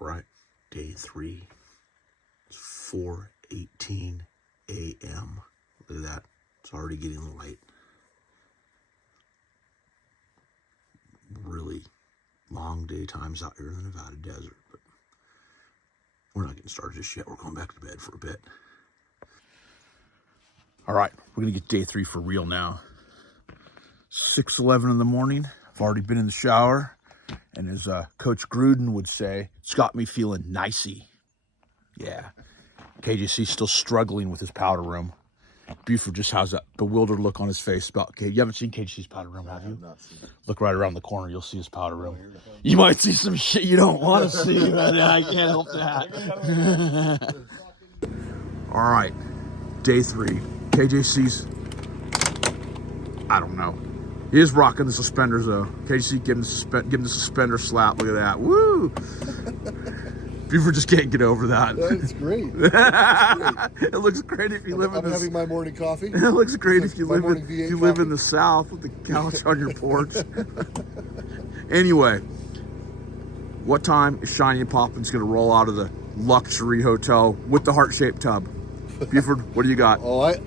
Right, day 3. It's 4:18 a.m. Look at that. It's already getting light. Really long daytimes out here in the Nevada desert, but we're not getting started just yet. We're going back to bed for a bit. All right, we're gonna get day 3 for real now. 6:11 in the morning. I've already been in the shower, and as Coach Gruden would say, it's got me feeling nicey. Yeah, KJC's still struggling with his powder room. Buford just has that bewildered look on his face. Okay, you haven't seen KJC's powder room, have you? I have not seen it. Look right around the corner. You'll see his powder room. You might see some shit you don't want to see. But I can't help that. All right, day 3. KJC's, I don't know. He is rocking the suspenders though. KJC give him the suspender slap. Look at that. Woo! Buford just can't get over that. That's great. That's great. It looks great if you live in I'm having my morning coffee. It looks great if you live coffee. in the South with the couch on your porch. Anyway, what time is Shiny and Poppins going to roll out of the luxury hotel with the heart-shaped tub? Buford, what do you got?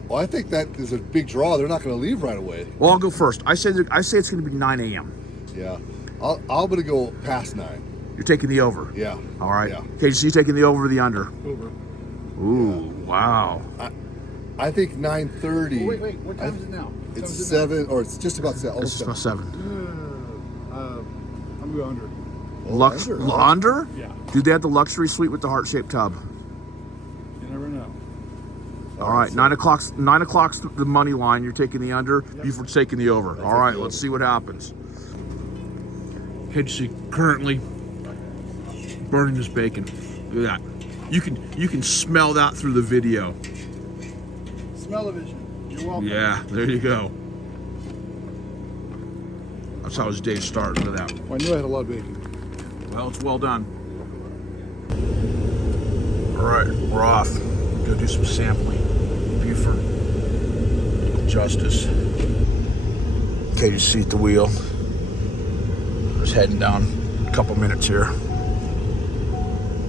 I think that is a big draw. They're not going to leave right away. Well, I'll go first. I say it's going to be 9 a.m. Yeah, I'm going to go past 9. You're taking the over. Yeah. All right. Yeah. KJC taking the over or the under? Over. Ooh, yeah. Wow. I think 9:30. Oh, wait. What time is it now? It's 7, or it's just about 7. It's about 7. I'm going under. Under? Yeah. Dude, they had the luxury suite with the heart-shaped tub. You never know. All right, 9 o'clock's the money line. You're taking the under. Yep. Buford's taking the over. All right, let's see what happens. KJC currently burning his bacon. Look at that. You can smell that through the video. Smell-o-vision. You're welcome. Yeah, there you go. That's how his day started. Look at that. Well, I knew I had a lot of bacon. Well, it's well done. All right, we're off. Go do some sampling. Buford, Justice, KJC at the wheel. Just heading down a couple minutes here.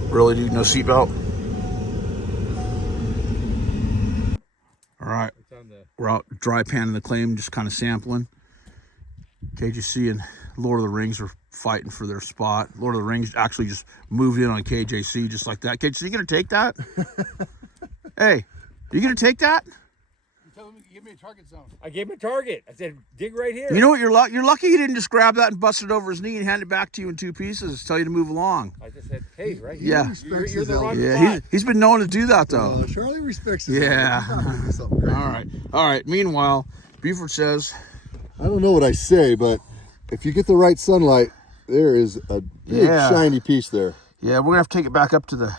Really, dude? No seatbelt? All right, we're out dry panning the claim, just kind of sampling. KJC and Lord of the Rings are fighting for their spot. Lord of the Rings actually just moved in on KJC just like that. KJC, you gonna take that? Hey, you gonna take that? You told me to give me a target zone. I gave him a target. I said, dig right here. You know what? You're lucky he didn't just grab that and bust it over his knee and hand it back to you in 2 pieces. Tell you to move along. I just said, hey, right Yeah. here. You're the wrong Yeah, spot. he's been known to do that though. Charlie respects his Yeah. All right. Meanwhile, Buford says, I don't know what I say, but if you get the right sunlight, there is a big shiny piece there. yeah, we're gonna have to take it back up to the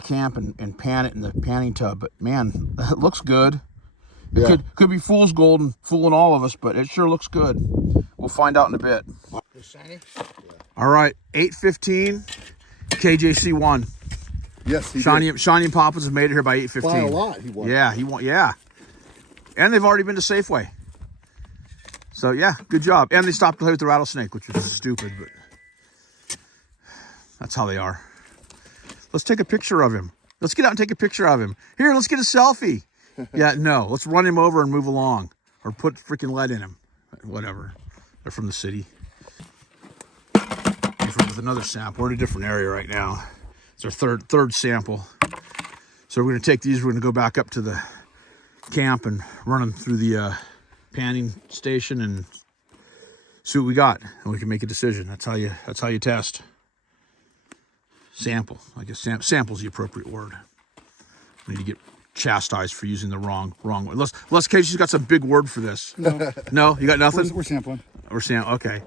camp and pan it in the panning tub. But man, it looks good. It could be fool's gold and fooling all of us, but it sure looks good. We'll find out in a bit. Shiny? All right, 8:15. KJC won. Yes, he Shiny did. and Poppins have made it here by 8:15. By a lot, he won. Yeah, he won. Yeah, and they've already been to Safeway. So yeah, good job. And they stopped to play with the rattlesnake, which was stupid, but that's how they are. Let's take a picture of him. Let's get out and take a picture of him. Here, let's get a selfie. Yeah, no, let's run him over and move along, or put freaking lead in him. Whatever. They're from the city. With another sample. We're in a different area right now. It's our third sample. So we're gonna take these. We're gonna go back up to the camp and run them through the panning station and see what we got, and we can make a decision. That's how you test. Sample. I guess sample's the appropriate word. We need to get chastised for using the wrong one. Unless Casey's got some big word for this. No, you got nothing. We're sampling. We're sampling. Okay.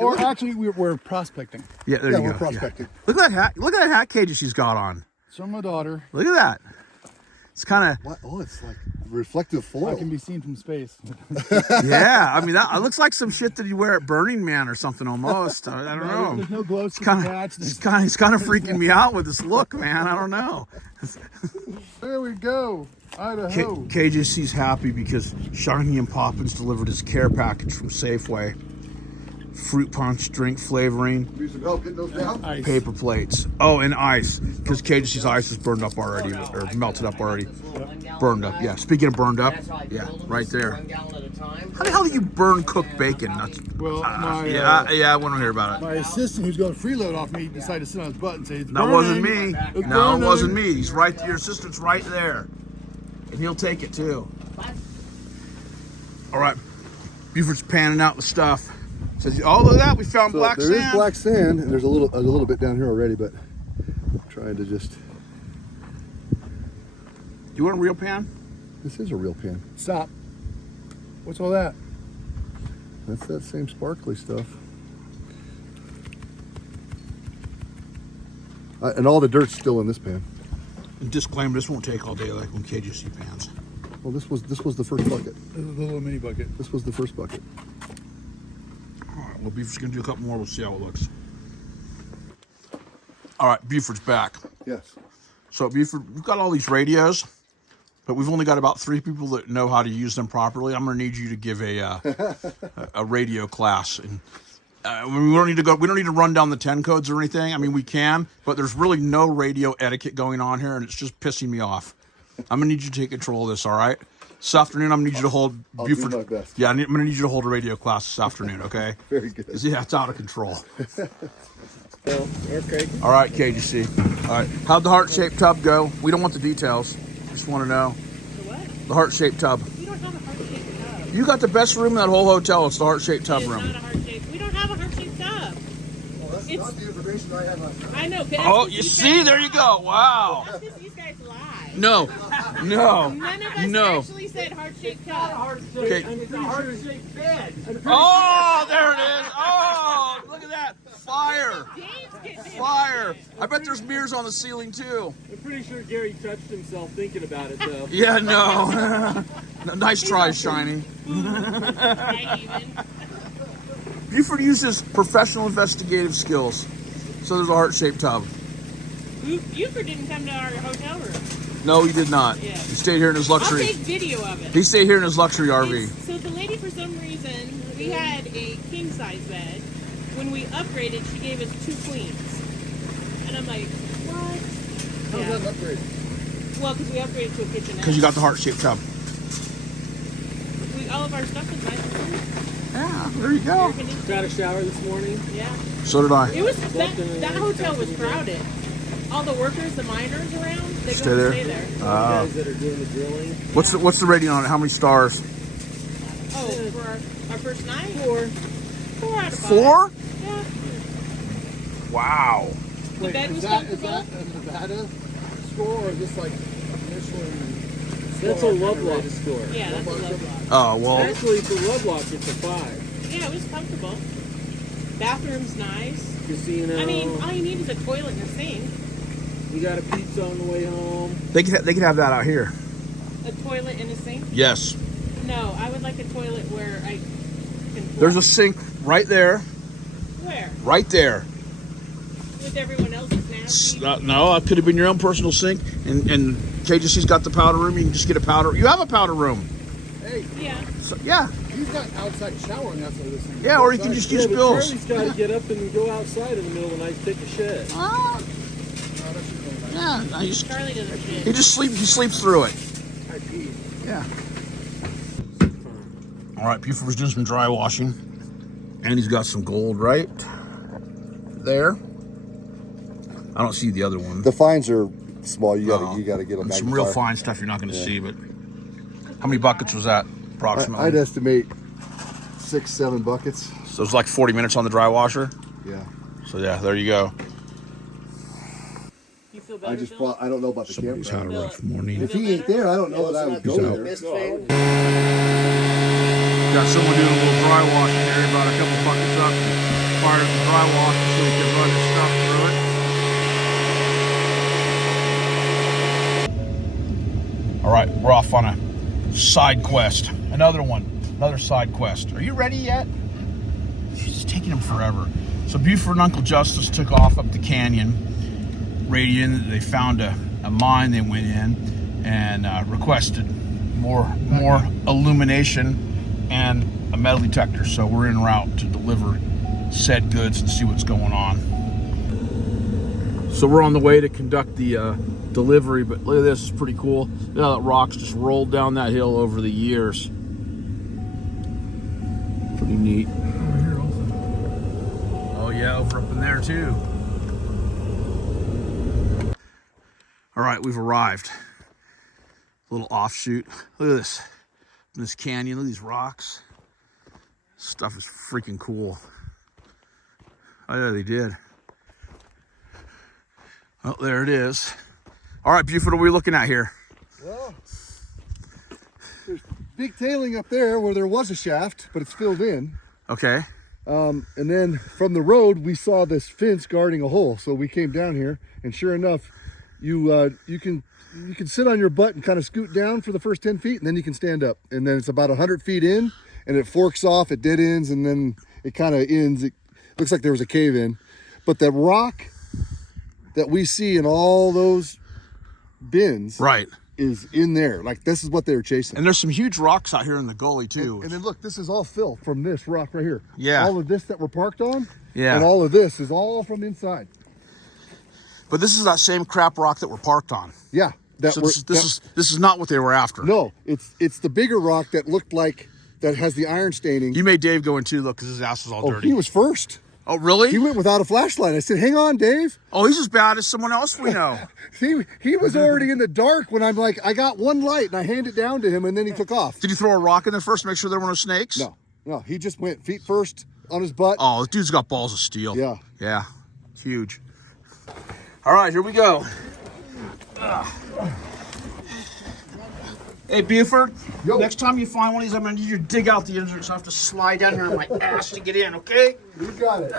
Or actually, we're prospecting. Yeah, there you go. We're prospecting. Yeah. Look at that hat. Look at that hat KJC's got on. It's from my daughter. Look at that. It's kind of. What? Oh, it's like reflective foil. I can be seen from space. Yeah, I mean, that looks like some shit that you wear at Burning Man or something almost. I don't know. There's no glow stick Kind attached. of, it's kind of freaking me out with this look, man. I don't know. There we go. Idaho. KJC's happy because Shiny and Poppins delivered his care package from Safeway. fruit punch drink flavoring, Need some help getting those down? Ice. paper plates. Oh, and ice, because KJC's ice was burned up already, or melted up already. Burned up, yeah. Speaking of burned up, yeah, right there. How the hell do you burn cooked bacon? That's, Well, my yeah, I want to hear about it. my assistant who's going to freeload off me decided to sit on his butt and say it's That wasn't burning. me. It's No, it burning. wasn't me. He's right. Your assistant's right there, and he'll take it too. All right, Buford's panning out the stuff. Says, "Oh, look at that! We found So black there sand." is black sand, and there's a little bit down here already, but I'm trying to just. You want a real pan? This is a real pan. Stop. What's all that? That's that same sparkly stuff. And all the dirt's still in this pan. And disclaimer: this won't take all day like when KJC pans. Well, this was the first bucket. This is the little mini bucket. This was the first bucket. All right, well, Buford's gonna do a couple more. We'll see how it looks. All right, Buford's back. Yes. So Buford, we've got all these radios, but we've only got about 3 people that know how to use them properly. I'm going to need you to give a radio class, and we don't need to go. We don't need to run down the 10 codes or anything. I mean, we can, but there's really no radio etiquette going on here, and it's just pissing me off. I'm going to need you to take control of this. All right. This afternoon, I'm going to need you to hold I'll do Buford. my best. Yeah, I'm going to need you to hold a radio class this afternoon. Okay. Very good. 'Cause, yeah, it's out of control. So, okay. All right, KGC. All right. How'd the heart-shaped tub go? We don't want the details. Just want to know. The what? The heart-shaped tub. We don't have a heart-shaped tub. You got the best room in that whole hotel. It's the heart-shaped tub It is room. not a heart-shaped. We don't have a heart-shaped tub. Well, that's It's- not the information I had last time. I know. 'Cause that's Oh, 'cause you these see? guys There you lie. go. Wow. That's 'cause these guys lie. No. No. None of us No. actually said heart-shaped tub. Okay. It's a heart-shaped bed. Oh, there it is. Oh, look at that. Fire. James gets in Fire. on it. I bet there's mirrors on the ceiling, too. I'm pretty sure Gary touched himself thinking about it, though. Yeah, no. Nice try, Shiny. Right, even. Buford uses professional investigative skills. So there's a heart-shaped tub. Buford didn't come to our hotel room. No, he did not. Yeah. He stayed here in his I'll luxury. take video of it. He stayed here in his luxury RV. So the lady, for some reason, we had a king-size bed. When we upgraded, she gave us 2 queens. And I'm like, what? How's Yeah. that upgrade? Well, because we upgraded to a kitchenette. Because you got the heart-shaped tub. All of our stuff was nice and cool. Yeah, there you Air go. conditioning. Got a shower this morning. Yeah. So did I. It was that hotel was crowded. All the workers, the miners around, they Stay go there? and stay there. The guys that are doing the drilling. What's the rating on it? How many stars? Oh, for our first night? 4. 4 out of 5. 4? Yeah. Wow. The bed was Is comfortable. that a Nevada score or is this like Michelin? That's a Lovelock score. Yeah, that's a love block. Oh, well, Actually, for Lovelock, it's a 5. Yeah, it was comfortable. Bathroom's nice. Casino. I mean, all you need is a toilet and a sink. we got a pizza on the way home. they could have that out here. A toilet and a sink? Yes. No, I would like a toilet where I can There's a flush. sink right there. Where? Right there. With everyone else's nasty. No, it could have been your own personal sink. And KJC's got the powder room. You can just get a powder. You have a powder room. Hey, Yeah. So, yeah. he's got outside showering after this thing. Yeah, or you can just use but Bill's. Charlie's got to get up and go outside in the middle of the night to take a shit. Yeah. No, Charlie doesn't he shit. just sleeps through it. I pee. Yeah. All right, Buford was doing some dry washing, and he's got some gold right there. I don't see the other one. The fines are small. You No. gotta get them. Some real fine stuff you're not going to see, but how many buckets was that approximately? I'd estimate 6, 7 buckets. So it was like 40 minutes on the dry washer. Yeah. So yeah, there you go. You feel better, I just Bill? bought. I don't know about the Somebody's had a campground. rough morning. If he ain't there, I don't know that I would go out. there. Got someone doing a little dry washing there. Brought a couple buckets up and fired up the dry washer so he could run his stuff through it. All right, we're off on a side quest. Another side quest. Are you ready yet? It's taking him forever. So Buford and Uncle Justice took off up the canyon, radiating. They found a mine. They went in and requested more illumination and a metal detector. So we're en route to deliver said goods and see what's going on. So we're on the way to conduct the delivery, but look at this, it's pretty cool. Look how that rock's just rolled down that hill over the years. Pretty neat. Oh yeah, over up in there too. All right, we've arrived. A little offshoot. Look at this. This canyon, look at these rocks. Stuff is freaking cool. Oh yeah, they did. Oh, there it is. All right, Buford, what are we looking at here? Well, there's big tailing up there where there was a shaft, but it's filled in. Okay. And then from the road, we saw this fence guarding a hole. So we came down here, and sure enough, you can sit on your butt and kind of scoot down for the first 10 feet, and then you can stand up. And then it's about 100 feet in, and it forks off, it dead ends, and then it kind of ends. It looks like there was a cave in. But the rock that we see in all those bins Right. is in there. Like, this is what they were chasing. And there's some huge rocks out here in the gully too. And then look, this is all fill from this rock right here. Yeah. All of this that we're parked on. Yeah. And all of this is all from inside. But this is that same crap rock that we're parked on. Yeah. So this is not what they were after. No, it's the bigger rock that looked like that has the iron staining. You made Dave go in too, look, because his ass is all dirty. He was first. Oh, really? He went without a flashlight. I said, "Hang on, Dave." Oh, he's as bad as someone else we know. He was already in the dark when I'm like, I got one light, and I hand it down to him, and then he took off. Did you throw a rock in there first to make sure there were no snakes? No, he just went feet first on his butt. Oh, this dude's got balls of steel. Yeah. Yeah. It's huge. All right, here we go. Hey, Buford. Yo. Next time you find one of these, I'm going to need you to dig out the engine so I have to slide down here on my ass to get in, okay? You got it.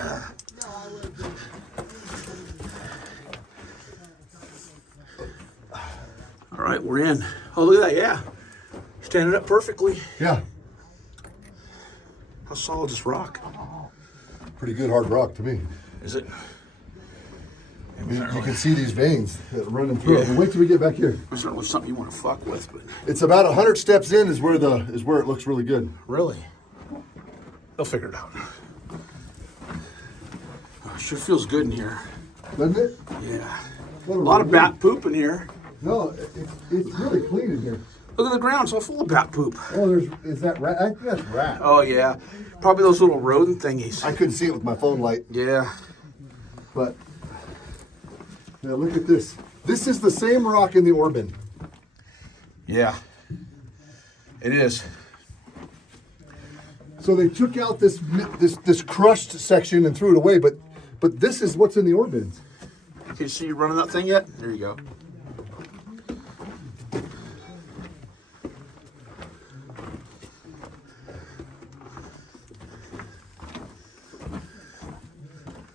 All right, we're in. Oh, look at that, yeah. Standing up perfectly. Yeah. How solid is this rock? Pretty good hard rock to me. Is it? You can see these veins that are running through it. Wait till we get back here. I don't know if something you want to fuck with, but It's about 100 steps in is where it looks really good. really, they'll figure it out. Oh, sure feels good in here. Doesn't it? Yeah, a lot of bat poop in here. No, it's really clean in here. Look at the ground, it's all full of bat poop. Oh, is that rat? I think that's rat. Oh yeah, probably those little rodent thingies. I couldn't see it with my phone light, Yeah. but yeah, look at this. This is the same rock in the ore bin. Yeah, it is. So they took out this crushed section and threw it away, but this is what's in the ore bins. Can you see you running that thing yet? There you go.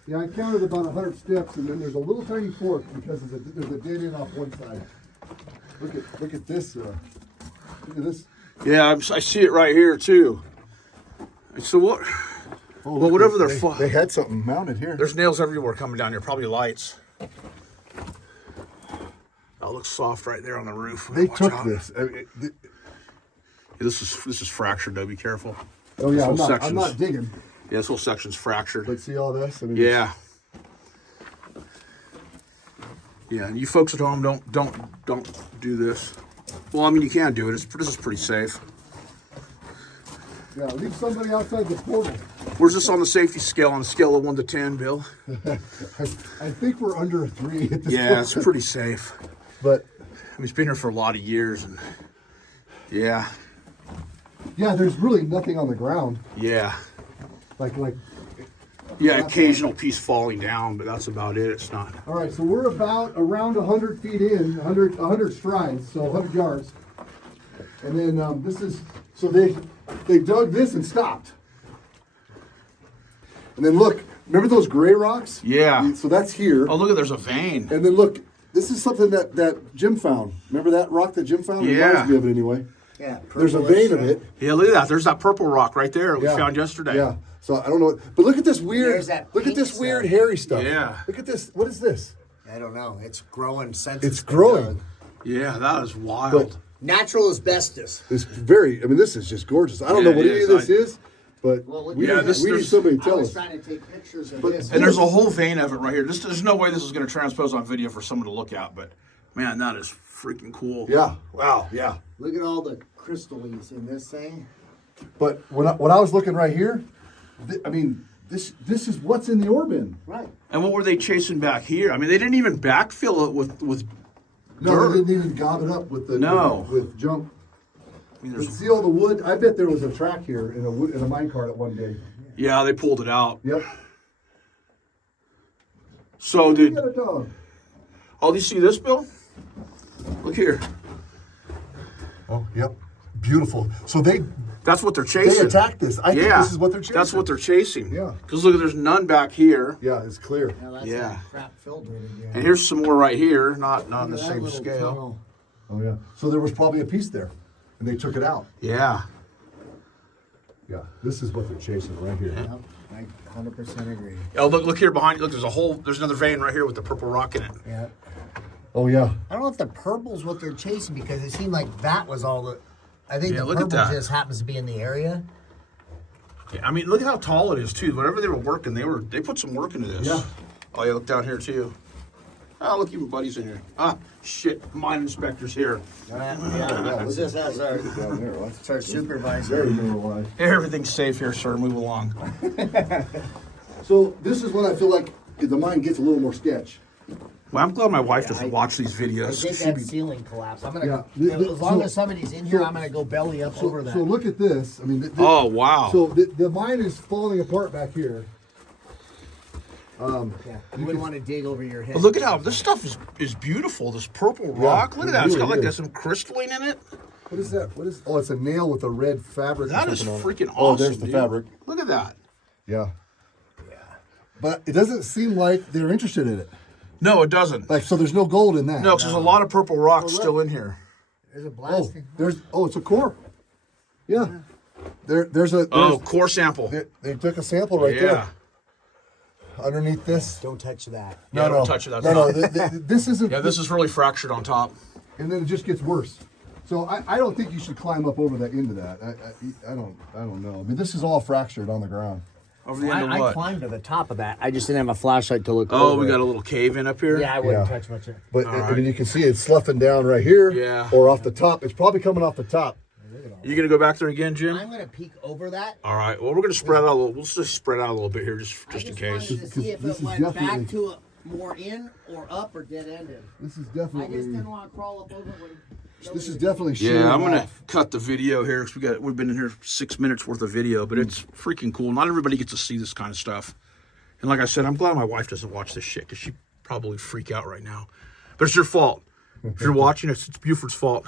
Yeah, I counted about 100 steps, and then there's a little tiny fork because there's a dead end off one side. Look at this. Look at this. Yeah, I see it right here too. So what? Oh, Well, whatever they're they had something mounted here. There's nails everywhere coming down here, probably lights. That looks soft right there on the roof. They Watch took out. this. This is fractured though, be careful. Oh yeah, This whole I'm not digging. Yeah, this whole section's fractured. But see all this? I mean, Yeah. Yeah, and you folks at home don't do this. Well, I mean you can do it. This is pretty safe. Yeah, leave somebody outside the portal. Where's this on the safety scale? On a scale of 1 to 10, Bill? I think we're under a 3 at this Yeah, point. it's pretty safe. But I mean, it's been here for a lot of years, and yeah, there's really nothing on the ground. yeah. Like Yeah, occasional piece falling down, but that's about it. It's not. all right, so we're about around 100 feet in, 100 strides, so 100 yards. And then this is, so they dug this and stopped. And then look, remember those gray rocks? Yeah. So that's here. Oh, look at there's a vein. And then look, this is something that Jim found. Remember that rock that Jim found? It Yeah. reminds me of it anyway. Yeah. There's a vein of it. Yeah, look at that. There's that purple rock right there we Yeah. found yesterday. Yeah. So I don't know, but look at this weird. There's that Look at pink this weird stuff. hairy stuff. Yeah. Look at this. What is this? I don't know. It's growing since It's been growing. dug. Yeah, that is wild. But Natural asbestos. it's very. I mean, this is just gorgeous. I don't know Yeah, what it any is. of this is. But Well, look we, at need, this. we need somebody to I tell was us. trying to take pictures of But- this. And there's a whole vein of it right here. There's no way this is going to transpose on video for someone to look at, but man, that is freaking cool. Yeah. Wow. Yeah. Look at all the crystallines in this thing. But when I was looking right here, I mean, this is what's in the ore bin. Right. And what were they chasing back here? I mean, they didn't even backfill it with No, dirt. they didn't even gob it up with the No. with junk. I mean, But there's- see all the wood? I bet there was a track here in a mine cart at one day. yeah, they pulled it out. Yep. So, You dude, got a dog. oh, do you see this, Bill? Look here. Oh, yep. Beautiful. So That's what they're they chasing. attacked this. I think Yeah, this is what they're chasing. that's what they're chasing. Yeah. Because look, there's none back here, Yeah, it's clear. Now that's Yeah. that crap filtered again. and here's some more right here. Not on the Look at that same little scale. tunnel. Oh yeah. So there was probably a piece there, and they took it out. Yeah. Yeah. This is what they're chasing right here. Yep, I 100% agree. Oh, look here behind you. Look, there's another vein right here with the purple rock in it. Yeah. Oh yeah. I don't know if the purple's what they're chasing because it seemed like that was all the. I think Yeah, the look at purple that. just happens to be in the area. Yeah, I mean, look at how tall it is too. Whatever they were working, they put some work into this. Yeah. Oh, yeah, look down here too. Oh, look, even Buddy's in here. Ah, shit, mine inspector's here. Yeah, this just has our, Down there. it's our supervisor. There you know why. Everything's safe here, sir. Move along. So this is when I feel like the mine gets a little more sketch. Well, I'm glad my wife doesn't watch these I videos. think that ceiling collapsed. I'm gonna, Yeah. as long So- as somebody's in here, I'm gonna go belly up over that. So look at this. I mean, Oh, wow. So the mine is falling apart back here. Yeah, you wouldn't want to dig over your head. But look at how this stuff is beautiful. This purple rock. Look at it that. It's got really like is. some crystalline in it. What is that? What is? Oh, it's a nail with a red fabric. or That is something on it. freaking awesome. Oh, there's the dude. fabric. Look at that. Yeah. But it doesn't seem like they're interested in it. No, it doesn't. Like, so there's no gold in that. No, because there's a lot of purple rock still in here. There's a Oh, blasting. it's a core. Yeah. There's a. Oh, core sample. They took a sample right Yeah. there. Underneath this. Don't touch that. Yeah, don't touch it, that's no, not- this isn't. Yeah, this is really fractured on top. And then it just gets worse. So I don't think you should climb up over that into that. I don't know. I mean, this is all fractured on the ground. Over the end of I what? climbed to the top of that. I just didn't have a flashlight to look Oh, over we it. got a little cave in up here. Yeah, I wouldn't Yeah. touch much of it. But I mean, you can see it's sloughing down right here. Yeah. Or off the top. It's probably coming off the top. You gonna go back there again, Jim? I'm gonna peek over that. All right. Well, we're gonna spread out a little. We'll just spread out a little bit here, just I in just case. wanted to see if This it is went definitely- back to more in or up or dead ended. This is I just definitely. didn't want to crawl up over it when. This is definitely. shearing Yeah, I'm gonna off. cut the video here because we've been in here 6 minutes worth of video, but it's freaking cool. Not everybody gets to see this kind of stuff. And like I said, I'm glad my wife doesn't watch this shit because she'd probably freak out right now. But it's your fault. If you're watching, it's Buford's fault.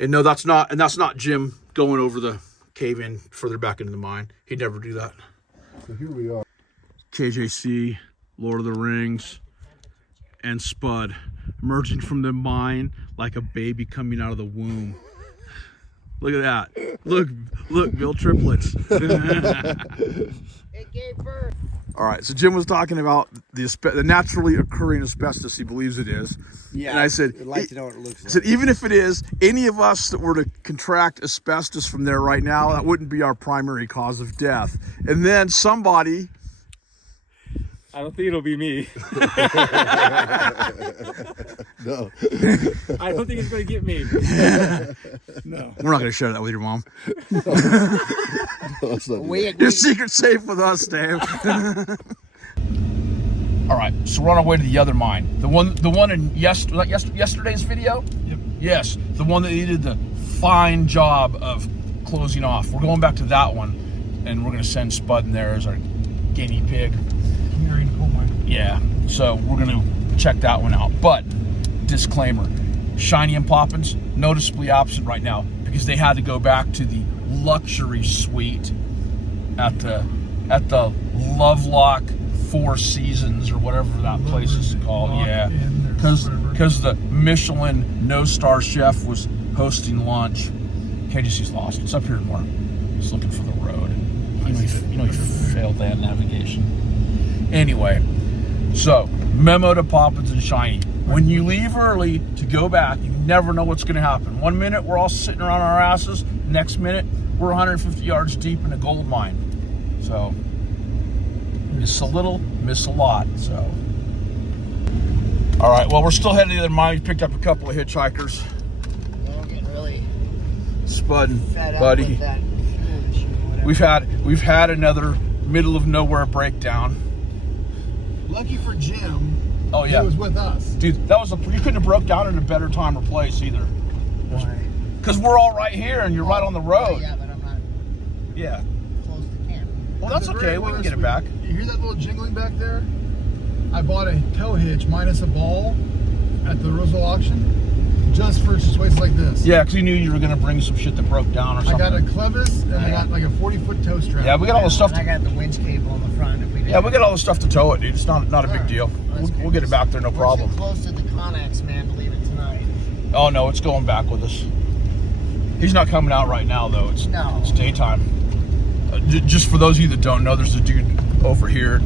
And no, that's not Jim going over the cave in further back into the mine. He'd never do that. So here we are. KJC, Lord of the Rings, and Spud emerging from the mine like a baby coming out of the womb. Look at that. Look, Bill triplets. It gave birth. All right, so Jim was talking about the naturally occurring asbestos he believes it is. Yeah, and I said, I'd like to know what it looks I like. said, even if it is, any of us that were to contract asbestos from there right now, that wouldn't be our primary cause of death. And then somebody, I don't think it'll be me. No. I don't think it's going to get me. we're not going to share that with your mom. Let's not do that. Your secret's safe with us, Dave. All right, so we're on our way to the other mine. The one in yesterday's video? Yep. Yes, the one that needed the fine job of closing off. We're going back to that one, and we're gonna send Spud in there as our guinea pig. Yeah, so we're gonna check that one out. But, disclaimer, Shiny and Poppins, noticeably absent right now because they had to go back to the luxury suite at the Lovelock Four Seasons or whatever that place is called. Yeah, because the Michelin no-star chef was hosting lunch. KJC's lost. It's up here more. He's looking for the road. You know he failed that navigation. Anyway, so memo to Poppins and Shiny: When you leave early to go back, you never know what's going to happen. 1 minute, we're all sitting around our asses. Next minute, we're 150 yards deep in a gold mine. So, miss a little, miss a lot. So, all right. Well, we're still headed to the other mine. We picked up a couple of hitchhikers. I'm getting really Spud and fed up Buddy. with that fuel issue or whatever. We've had another middle of nowhere breakdown. Lucky for Jim, Oh yeah, he was with us. dude, that was you couldn't have broke down in a better time or place either. Why? Cause we're all right here and you're right on the road. Yeah, but I'm not Yeah. close to camp. Well, that's At the okay. very We can worst, get it back. You hear that little jingling back there? I bought a tow hitch minus a ball at the Roseville auction just for situations like this. Yeah, because you knew you were gonna bring some shit that broke down or I something. got a clevis and I got like a 40-foot tow strap. Yeah, we got all the stuff. And I got the winch cable on the front. If we Yeah, we got all the stuff to tow it, dude. It's not a big deal. We'll get it back there, no problem. We're too close to the Connex, man, to leave it tonight. Oh no, it's going back with us. He's not coming out right now though. It's daytime. Just for those of you that don't know, there's a dude over here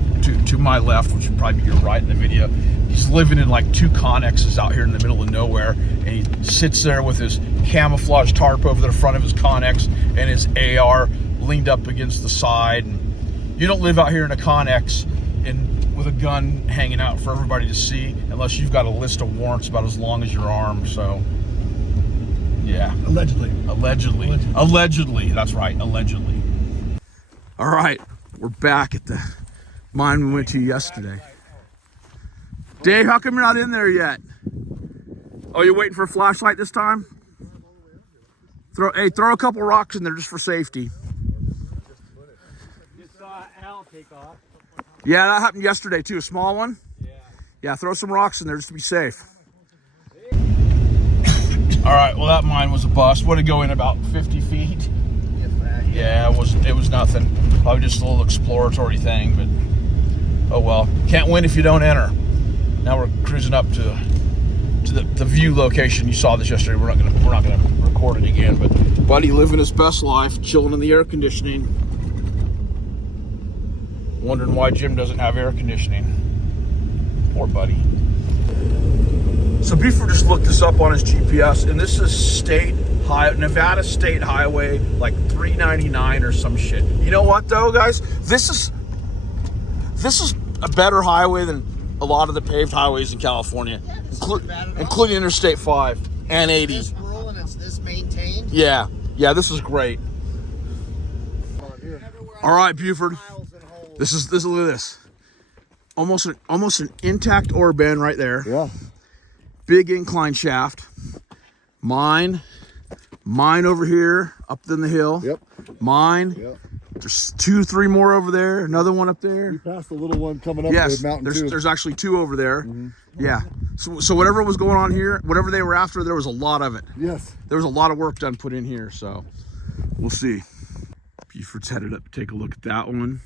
to my left, which would probably be your right in the video. He's living in like 2 Connexes out here in the middle of nowhere, and he sits there with his camouflage tarp over the front of his Connex and his AR leaned up against the side. And you don't live out here in a Connex and with a gun hanging out for everybody to see unless you've got a list of warrants about as long as your arm. So yeah, allegedly, that's right, allegedly. All right, we're back at the mine we went to yesterday. Dave, how come you're not in there yet? Oh, you're waiting for a flashlight this time? Throw a couple rocks in there just for safety. You saw Al take off. Yeah, that happened yesterday too, a small one. Yeah. Yeah, throw some rocks in there just to be safe. All right, well that mine was a bust. Would it go in about 50 feet? Yeah, it was nothing. Probably just a little exploratory thing, but oh well. Can't win if you don't enter. Now we're cruising up to the view location. You saw this yesterday. We're not gonna record it again, but Buddy living his best life, chilling in the air conditioning. Wondering why Jim doesn't have air conditioning. Poor Buddy. So Buford just looked this up on his GPS, and this is Nevada State Highway, like 399 or some shit. You know what though, guys? This is a better highway than a lot of the paved highways in California, including Interstate 5 and 80. This rural and it's this maintained. Yeah, this is great. All right, Buford. This is look at this. Almost an intact ore bin right there. Yeah. Big incline shaft. Mine over here, up in the hill. Yep. Mine. Yep. There's 2, 3 more over there. Another one up there. We passed the little one coming up Yes, the mountain too. there's actually 2 over there. Yeah. So whatever was going on here, whatever they were after, there was a lot of it. Yes. There was a lot of work done put in here, so we'll see. Buford's headed up to take a look at that one.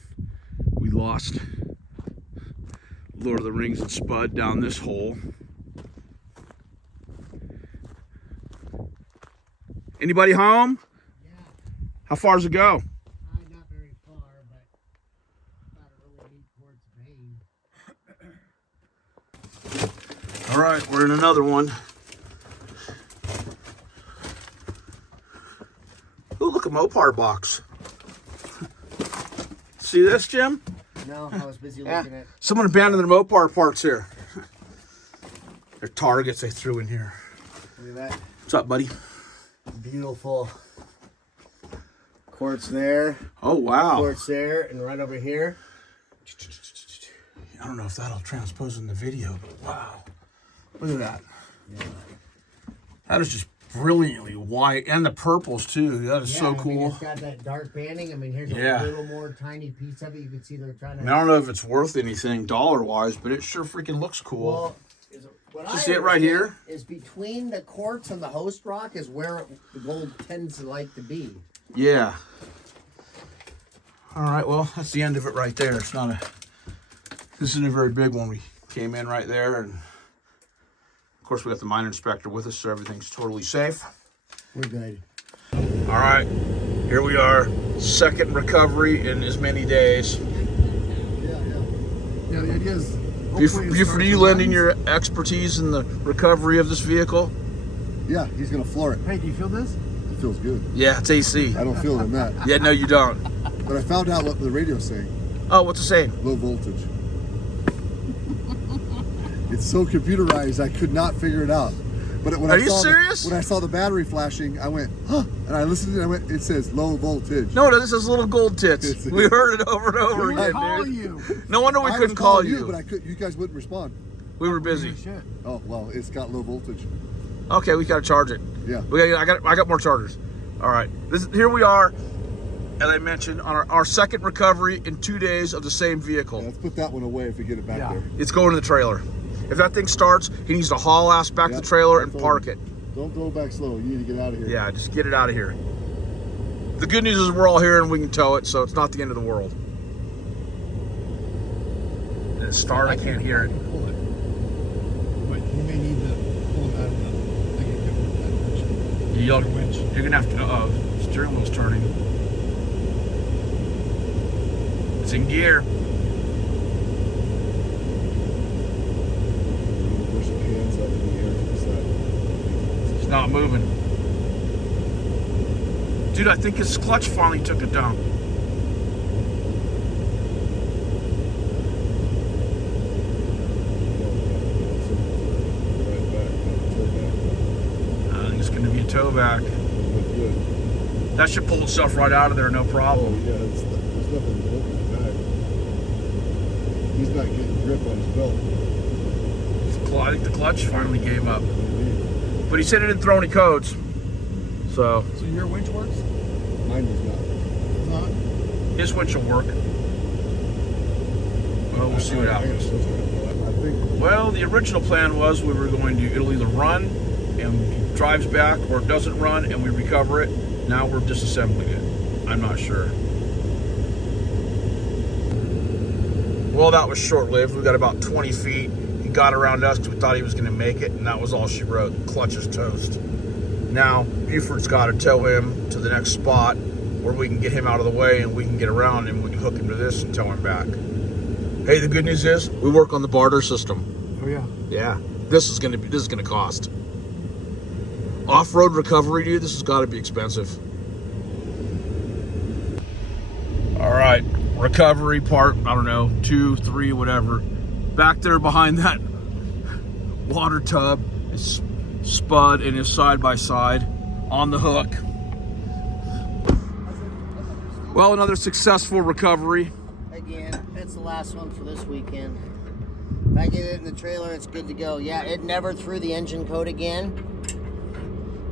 We lost Lord of the Rings and Spud down this hole. Anybody home? Yeah. How far does it go? Not very far, but not really neat towards Maine. All right, we're in another one. Ooh, look, a Mopar box. See this, Jim? No, I was busy looking at. Someone abandoned their Mopar parts here. They're targets they threw in here. Look at that. What's up, buddy? Beautiful quartz there. Oh, wow. Quartz there, and right over here. I don't know if that'll transpose in the video, but wow. Look at that. Yeah. That is just brilliantly white. And the purples, too. That is so I mean, cool. it's got that dark banding. I mean, here's Yeah. a little more tiny piece of it. You can see they're trying to. I mean, I don't know if it's worth anything dollar-wise, but it sure freaking looks cool. Well, what You I see it right understand here? is between the quartz and the host rock is where the gold tends to like to be. Yeah. All right, well, that's the end of it right there. This isn't a very big one. We came in right there, and of course we got the mine inspector with us, so everything's totally safe. We're good. All right, here we are. Second recovery in as many days. Yeah, the idea is Buford, are you lending your expertise in the recovery of this vehicle? Yeah, he's gonna floor it. Hey, do you feel this? It feels good. Yeah, it's AC. I don't feel it in that. Yeah, no, you don't. But I found out what the radio's saying. Oh, what's it saying? Low voltage. It's so computerized, I could not figure it out. But when Are you serious? When I saw the battery flashing, I went, huh? And I listened and I went, it says low voltage. No, this is little gold tits. We heard it over and over Who would again, call dude. you? No wonder we I couldn't was call calling you. but I could. You guys wouldn't respond. We were busy. Oh well, it's got low voltage. Okay, we gotta charge it. Yeah. I got more chargers. All right, here we are. As I mentioned, on our second recovery in 2 days of the same vehicle. Yeah, let's put that one away if we get it back there. It's going to the trailer. If that thing starts, he needs to haul ass back Yep. the trailer and Don't park it. Don't throw it back slow. You need to get out of here. Yeah, just get it out of here. The good news is we're all here and we can tow it, so it's not the end of the world. Did it start? I can't hear it. Pull it. But you may need to pull it out of the thing and give it that winch. You're gonna have to. Steering wheel's turning. It's in gear. Push your hands up in the air to the side. It's not moving. Dude, I think his clutch finally took a dump. I think it's gonna be a tow back. That should pull itself right out of there, no problem. Yeah, there's nothing holding it back. He's not getting grip on his belt. I think the clutch finally gave up. But he said it didn't throw any codes. So So your winch works? Mine does not. It's not? his winch will work. Well, we'll see what happens. I think Well, the original plan was we were going to, it'll either run and he drives back, or it doesn't run and we recover it. Now we're disassembling it. I'm not sure. Well, that was short-lived. We got about 20 feet. He got around us because we thought he was going to make it, and that was all she wrote. Clutch is toast. Now, Buford's got to tow him to the next spot where we can get him out of the way and we can get around him. We can hook him to this and tow him back. Hey, the good news is we work on the barter system. Oh yeah. Yeah, this is gonna cost. Off-road recovery, dude. This has got to be expensive. All right, recovery part. I don't know, 2, 3, whatever. Back there behind that water tub is Spud and his side-by-side on the hook. Well, another successful recovery. Again, that's the last one for this weekend. If I get it in the trailer, it's good to go. Yeah, it never threw the engine code again.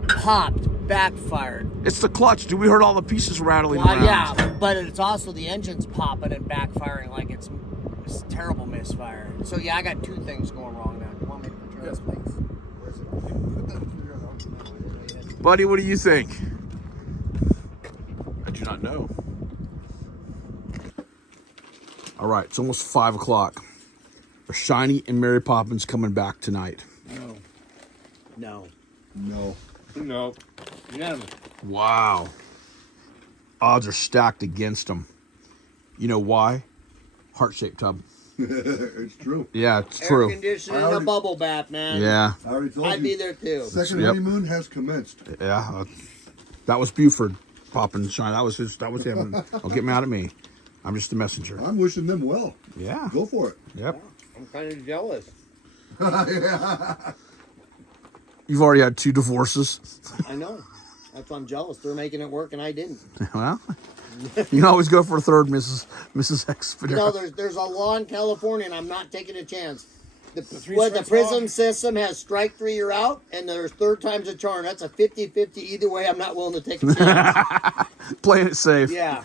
Popped, backfired. It's the clutch, dude. We heard all the pieces rattling around. Yeah, but it's also the engine's popping and backfiring like it's a terrible misfire. So yeah, I got two things going wrong now. You want me to put your Yes, please? Put that through your arm. Buddy, what do you think? I do not know. All right, it's almost 5 o'clock. Are Shiny and Mary Poppins coming back tonight? No. no. No. Unanimous. Wow. Odds are stacked against them. You know why? Heart-shaped tub. It's true. Yeah, it's Air true. conditioning I and a already- bubble bath, man. Yeah, I already told I'd you. be there too. Second Yep. honeymoon has commenced. yeah. That was Buford popping Shiny. That was him. Don't get mad at me. I'm just the messenger. I'm wishing them well. Yeah. Go for it. Yep. I'm kind of jealous. You've already had 2 divorces. I know. That's why I'm jealous. They're making it work and I didn't. Well, you can always go for a third, Mrs. Expedera. You know, there's a law in California and I'm not taking a chance. The strikes PRISM law? system has strike 3, you're out, and there's third time's a charm. That's a 50-50 either way. I'm not willing to take a chance. Playing it safe. Yeah.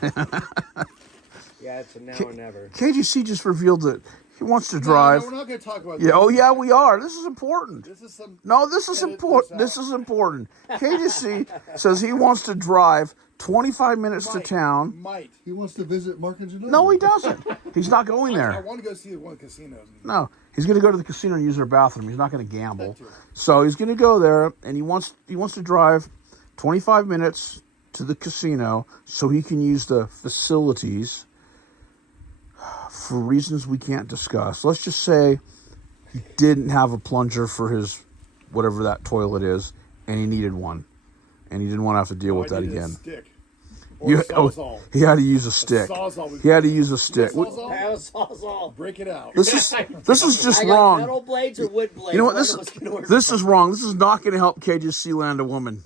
Yeah, it's a now or never. KGC just revealed that he wants to drive. No, we're not going to talk about Yeah, this. oh yeah, we are. This is important. This is some. No, this is Edit important. this This is important. KGC says he wants to drive 25 minutes to town. Might. He wants to visit Mark and Janelle. No, he doesn't. He's not going I there. want to go see one of the casinos. No, he's going to go to the casino and use their bathroom. He's not going to gamble. That too. So he's going to go there, and he wants to drive 25 minutes to the casino so he can use the facilities. for reasons we can't discuss. Let's just say he didn't have a plunger for his whatever that toilet is, and he needed one, and he didn't want to have to deal with that again. Stick. Or a sawzall. He had to use a stick. He had to use a stick. Have a sawzall. Break it out. This is just I got wrong. metal blades or wood blades. You know what? One of us can order. This is wrong. This is not going to help KJC land a woman.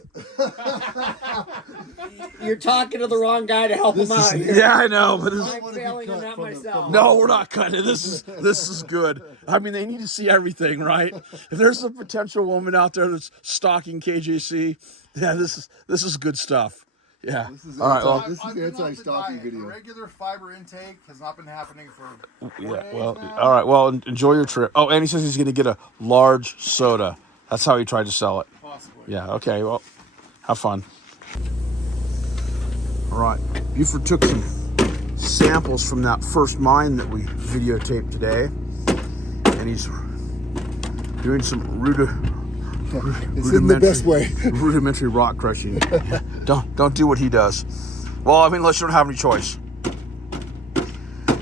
You're talking to the wrong guy to help him out here. Yeah, I know, but this, I'm failing in that myself. no, we're not cutting it. This is good. I mean, they need to see everything, right? If there's a potential woman out there that's stalking KJC, yeah, this is good stuff. Yeah. All right. Well, This is the anti-stalking video. Regular fiber intake has not been happening for. yeah. Well. All right. Well, enjoy your trip. Oh, and he says he's going to get a large soda. That's how he tried to sell it. Possibly. Yeah. Okay. Well, have fun. All right. Buford took some samples from that first mine that we videotaped today, and he's doing some It's in the best way. rudimentary rock crushing. Don't do what he does. Well, I mean, unless you don't have any choice.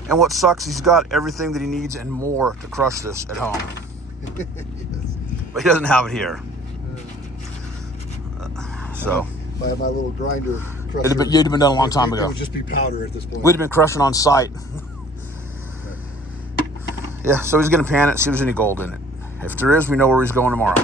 And what sucks, he's got everything that he needs and more to crush this at home. But he doesn't have it here. So My little grinder crusher. you'd have been done a long time It ago. would just be powder at this point. We'd have been crushing on site. Yeah, so he's gonna pan it, see if there's any gold in it. If there is, we know where he's going tomorrow.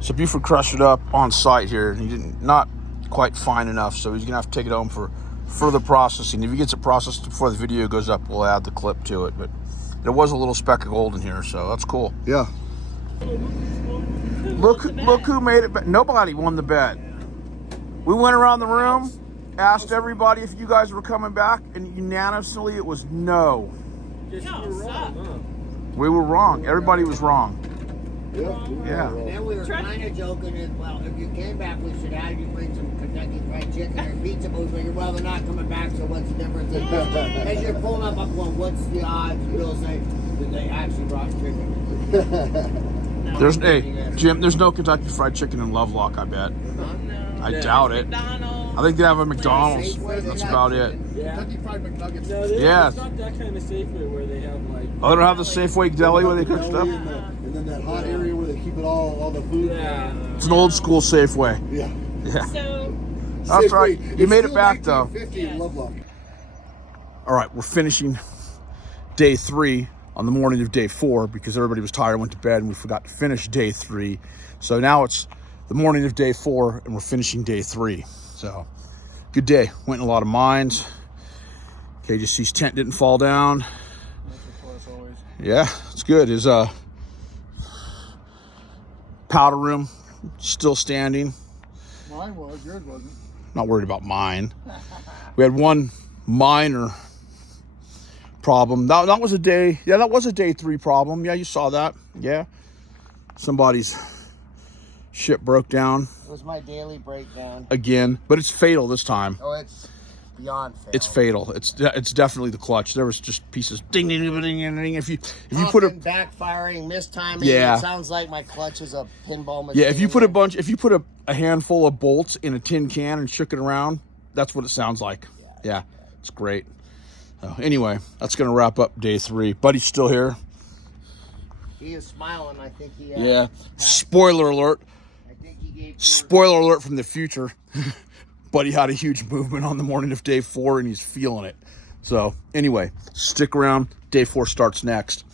So Buford crushed it up on site here, and he not quite fine enough, so he's gonna have to take it home for further processing. If he gets it processed before the video goes up, we'll add the clip to it. But there was a little speck of gold in here, so that's cool. Yeah. Look who made it. Nobody won the bet. We went around the room, asked everybody if you guys were coming back, and unanimously it was no. No, suck. We were wrong. Everybody was wrong. Yeah. And then we were kind of joking as well. If you came back, we should have you bring some Kentucky Fried Chicken or pizza. But we figured, well, they're not coming back, so what's the difference? As you're pulling up, I'm going, what's the odds? You'll say that they actually brought chicken. There's Jim. There's no Kentucky Fried Chicken in Lovelock. I bet. I doubt it. McDonald's. I think they have a McDonald's. That's about it. Kentucky Fried McNuggets. No, Yeah. it's not that kind of Safeway where they have like. Oh, they don't have the Safeway deli where they cook stuff. And then that hot area where they keep it all the food. Yeah. It's an old school Safeway. Yeah. Yeah. So, That's Safeway. right. You It's made it still back though. 1950 in Lovelock. All right, we're finishing day 3 on the morning of day 4 because everybody was tired and went to bed and we forgot to finish day 3. So now it's the morning of day 4 and we're finishing day 3. So good day. Went in a lot of mines. KJC's tent didn't fall down. Yeah, it's good. His powder room still standing. Mine was, yours wasn't. Not worried about mine. We had one minor problem. That was a day. Yeah, that was a day 3 problem. Yeah, you saw that. Yeah, somebody's ship broke down It was my daily breakdown. again, but it's fatal this time. Oh, it's beyond fail. It's fatal. It's definitely the clutch. There was just pieces ding ding ding ding ding. Ding. If you put a backfiring, mistiming. Yeah. It sounds like my clutch is a pinball machine. yeah, if you put a handful of bolts in a tin can and shook it around, that's what it sounds like. Yeah, it's great. So anyway, that's gonna wrap up day 3. Buddy's still here. He is smiling. I think he. Yeah. Spoiler alert. I think he gave. Spoiler alert from the future. Buddy had a huge movement on the morning of day 4 and he's feeling it. So anyway, stick around. Day 4 starts next.